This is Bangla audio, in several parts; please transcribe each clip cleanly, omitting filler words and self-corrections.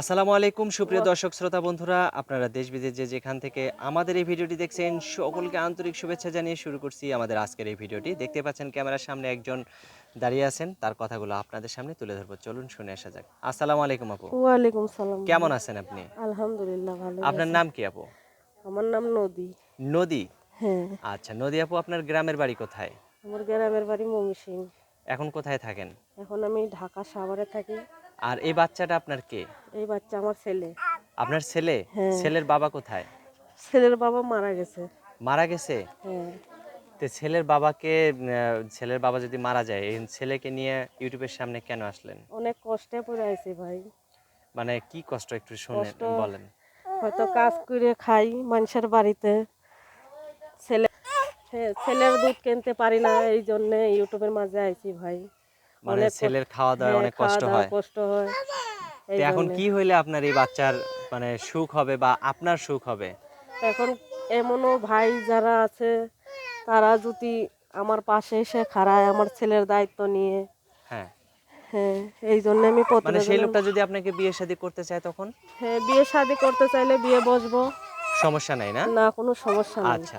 আসসালামু আলাইকুম সুপ্রিয় দর্শক শ্রোতা বন্ধুরা, আপনারা দেশ বিদেশ যে যেখান থেকে আমাদের এই ভিডিওটি দেখছেন সকলকে আন্তরিক শুভেচ্ছা জানিয়ে শুরু করছি আমাদের আজকের এই ভিডিওটি। দেখতে পাচ্ছেন ক্যামেরার সামনে একজন দাঁড়িয়ে আছেন, তার কথাগুলো আপনাদের সামনে তুলে ধরবো। চলুন শুনে আসা যাক। আসসালামু আলাইকুম আপু, ওয়ালাইকুম সালাম ভাই। কেমন আছেন আপনি? আলহামদুলিল্লাহ ভালোই আপনার আছি। নাম কি আপু? আমার নাম নদী। নদী। হ্যাঁ, আচ্ছা নদী আপু, আপনার গ্রামের বাড়ি কোথায়? আমার গ্রামের বাড়ি ময়মনসিংহ। এখন কোথায় থাকেন? এখন আমি ঢাকা সাভারে থাকি। আর এই বাচ্চাটা আপনার কে? এই বাচ্চা আমার ছেলে। আপনার ছেলে? হ্যাঁ, ছেলের বাবা কোথায়? ছেলের বাবা মারা গেছে। মারা গেছে? হ্যাঁ, তো ছেলের বাবা যদি মারা যায়, এই ছেলেকে নিয়ে ইউটিউবের সামনে কেন আসলেন? অনেক কষ্টে পড়ে আছি ভাই। মানে কি কষ্ট একটু শুনে কষ্ট বলেন। হয়তো কাজ করে খাই মানুষের বাড়িতে। ছেলে হ্যাঁ, ছেলের দুধ কিনতে পারি না, এই জন্য ইউটিউবের মাঝে আইছি ভাই। মানে অনেক ছেলের খাওয়া দাওয়ায় হ্যাঁ, অনেক খাওয়া কষ্ট দাওয়া হয়। কষ্ট হয় তো এই এখন জন্যে। কি হইলে আপনার এই বাচ্চার মানে সুখ হবে বা আপনার সুখ হবে? এখন এমনও ভাই যারা আছে, তারা যদি আমার পাশে এসে খাড়ায় আমার ছেলের দায়িত্ব নিয়ে। হ্যাঁ, হ্যাঁ, এই জন্য আমি মানে সেই প্রতিবেদন। লোকটা যদি আপনাকে বিয়ে শাদী করতে চায় তখন হ্যাঁ, বিয়ে শাদী করতে চাইলে বিয়ে বসবো, সমস্যা নাই না? না কোনো সমস্যা নেই। আচ্ছা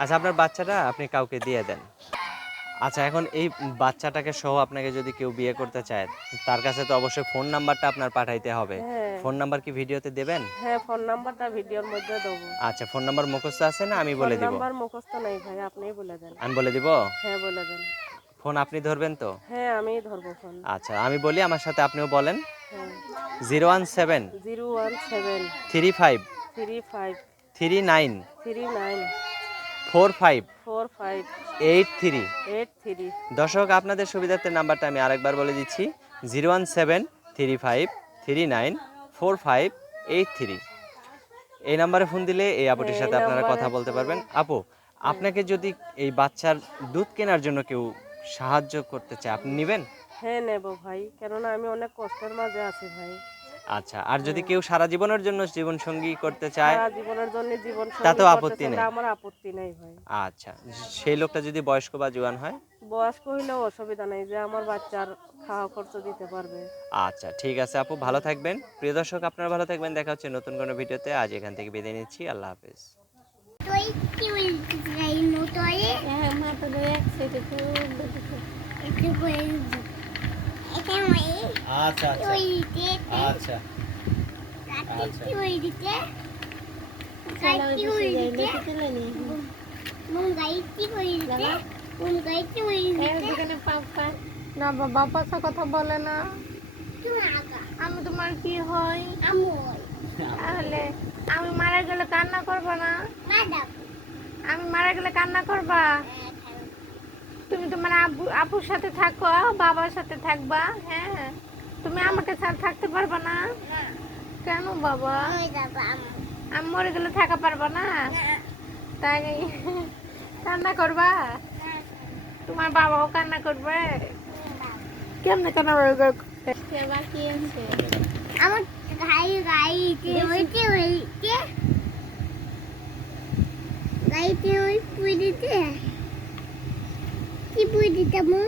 আচ্ছা, আপনার বাচ্চাটা আপনি কাউকে দিয়ে দেন। আচ্ছা, এখন এই বাচ্চাটাকে সহ আপনাকে যদি কেউ বিয়ে করতে চায়, তার কাছে তো অবশ্যই ফোন নাম্বারটা আপনার পাঠাইতে হবে। হ্যাঁ, ফোন নাম্বার কি ভিডিওতে দেবেন? হ্যাঁ, ফোন নাম্বারটা ভিডিওর মধ্যে দেবো। আচ্ছা, ফোন নাম্বার মুখস্থ আছে না আমি ফোন বলে দিব? নাম্বার মুখস্থ নেই ভাই, আপনিই বলে দেন। আমি বলে দিব। হ্যাঁ, বলে দেন। ফোন আপনি ধরবেন তো? হ্যাঁ, আমিই ধরবো ফোন। আচ্ছা, আমি বলি, আমার সাথে আপনিও বলেন। হ্যাঁ, 017 017 35 35 39 39 45 45 83। 83। দর্শক, আপনাদের সুবিধার্থে নাম্বারটা আমি আরেকবার বলে দিচ্ছি, 01735394583। এই নাম্বারে ফোন দিলে এই আপুটির হ্যাঁ, এই সাথে আপনারা নাম্বারে কথা বলতে পারবেন। আপু, হ্যাঁ। আপনাকে যদি এই বাচ্চার দুধ কেনার জন্য কেউ সাহায্য করতে চায়, আপনি নেবেন? হ্যাঁ, নেব ভাই, কেননা আমি অনেক কষ্টের মাঝে আছি ভাই। আচ্ছা, আর যদি কেউ সারা জীবনের জন্য জীবন সঙ্গী করতে চায়, সারা জীবনের জন্য জীবন সঙ্গী তাতেও করতে আপত্তি চাইলে নেই? আমার আপত্তি নেই ভাই। আচ্ছা, সেই লোকটা যদি বয়স্ক বা জোয়ান হয়? বয়স্ক হইলেও অসুবিধা নেই, যে আমার বাচ্চার খাওয়া খরচ দিতে পারবে। আচ্ছা ঠিক আছে আপু, ভালো থাকবেন। প্রিয় দর্শক, আপনারা ভালো থাকবেন। দেখা হচ্ছে নতুন কোনো ভিডিওতে। আজ এখান থেকে বিদায় নিচ্ছি। আল্লাহ হাফেজ। আচ্ছা আচ্ছা আচ্ছা আচ্ছা। না বাবা পাশা কথা বলে না। আমি তোমার কি হয়? তাহলে আমি মারা গেলে কান্না করবা না? আমি মারা গেলে কান্না করবা? তুমি তোমার আপুর সাথে থাকো, বাবার সাথে থাকবা। হ্যাঁ, তুমি আমাকে ছাড়া থাকতে পারবা না? কেন বাবা? আমি মরে গেলে থাকা পারবা না? তাই কান্না করবা? তোমার বাবাও কান্না করবে? কেমনে কান্না করবে? বাকি আছে আমার গাড়িতে ওই পুরিতে কি পুরিতে মো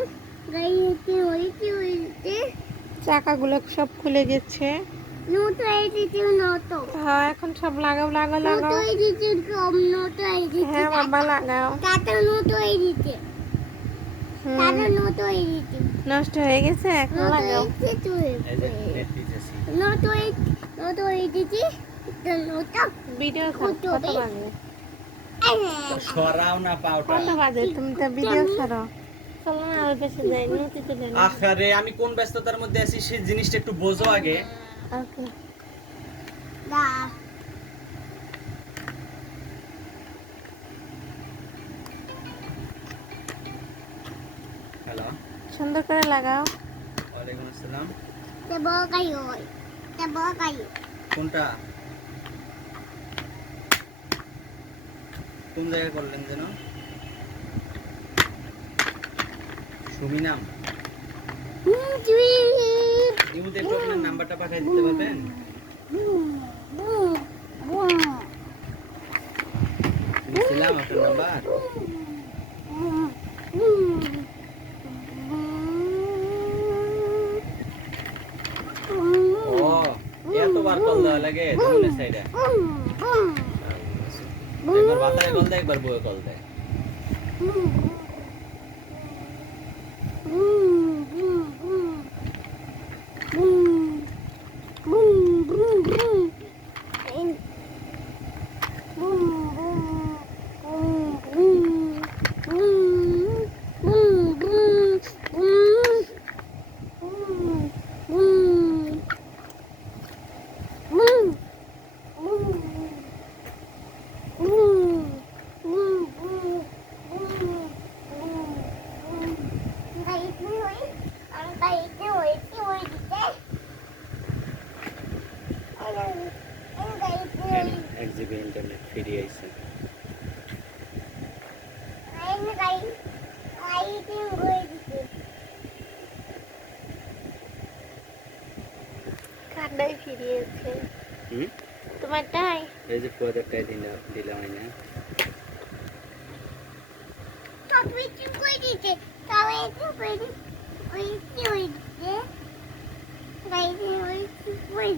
গাড়িতে ওই কি পুরিতে চাকাগুলো সব খুলে গেছে। নোটো এদিকে নোটো হ্যাঁ, এখন সব লাগাও লাগাও নোটো লাগাও। এদিকে কম নোটো এদিকে হ্যাঁ বাবা লাগাও। টাটা নোটো এদিকে টাটা নোটো এদিকে নষ্ট হয়ে গেছে, এখন নোটো লাগাও। এদিকে তুই নোটো এদিকে নোটো ভিডিও কত কত বে? বাজে? সরাও না পাউটা। কত বাজে? তুমি তো ভিডিও ছাড়ো। চলো না ওই পাশে যাই, নদী চলে না। আরে আমি কোন ব্যস্ততার মধ্যে আছি সেই জিনিসটা একটু বোঝো আগে। ওকে। দা হ্যালো, সুন্দর করে লাগাও। ওয়ালাইকুম আসসালাম। te bokai hoy te bokai কোনটা কোন জায়গায় করলেন যেন? সুমি নাম? chui ইমুতে একটু আপনার নাম্বারটা পাঠিয়ে দিতে পারবেন? দিছিলাম আপনার নাম্বার। ও কতবার কল দেওয়া লাগে দুনের সাইডে একবার বাতারে কল দেয় একবার বউয়ে কল দেয় এক জিবি ইন্টারনেট ফ্রি আইছে কান্দাই ফিরিয়েছে তোমারটাই এই যে ফুয়াদেরটাই দিলাম আমি না তবে কি কই দিতে তবে কি কই দিতে ওই কি ওই দিতে গাইতে ওই কি কই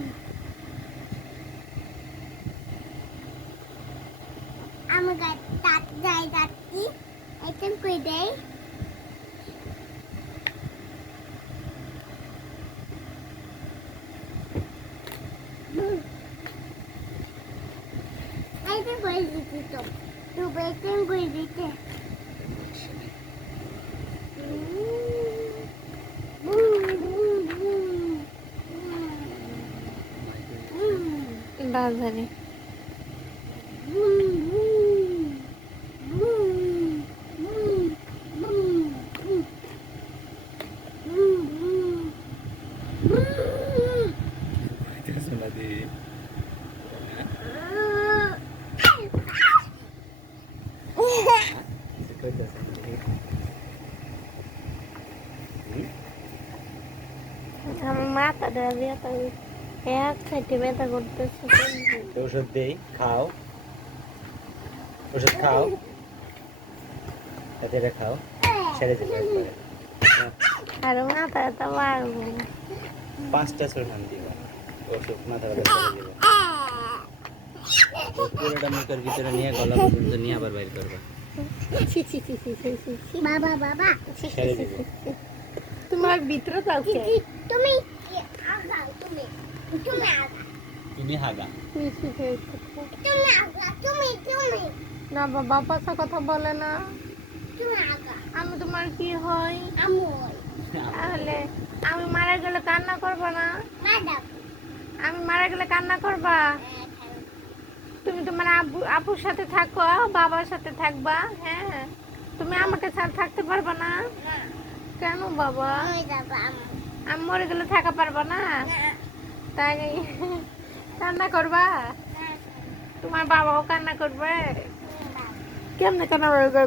আমার দাঁত যায় দাঁতটি এটা কই দেয় এটা কই দিতে তো বেতন কই দিতে বাজারে শোনা দি আমার মাথাটা ব্যথা এক সাইডে ব্যথা করতেছে ওষুধ দেই খাও ওষুধ খাও এতে খাও ছেড়ে দিবে একবারে আর মাথা ব্যথা পারবো 5টা সুরমান দিবা ওষুধ মাথা ব্যথা ছেড়ে দিবে পুরোটা মুখের ভিতরে নিয়ে গলা পর্যন্ত নিয়ে আবার বাইর করবে বাবা বাবা ছেড়ে দিবে তোমার ভিতরে যাও কে তুমি আগা তুমি তুমি আগা তুমি হাগা মিশি খেয়েছে তুমি আগা তুমি তুমি না বাবা পাশা কথা বলে না তুমি আগা আমি তোমার কি হয় আমই তাহলে আমি মারা গেলে কান্না করবা না ম্যাডাম আমি মারা গেলে কান্না করবা তুমি তোমার আপুর সাথে থাকো বাবার সাথে থাকবা হ্যাঁ তুমি আমাকে ছাড়া থাকতে পারবা না কেন বাবা ওই বাবা আমি মরে গেলে থাকা পারবা না তাই কান্না করবা তোমার বাবাও কান্না করবে কেমনে কান্না করবে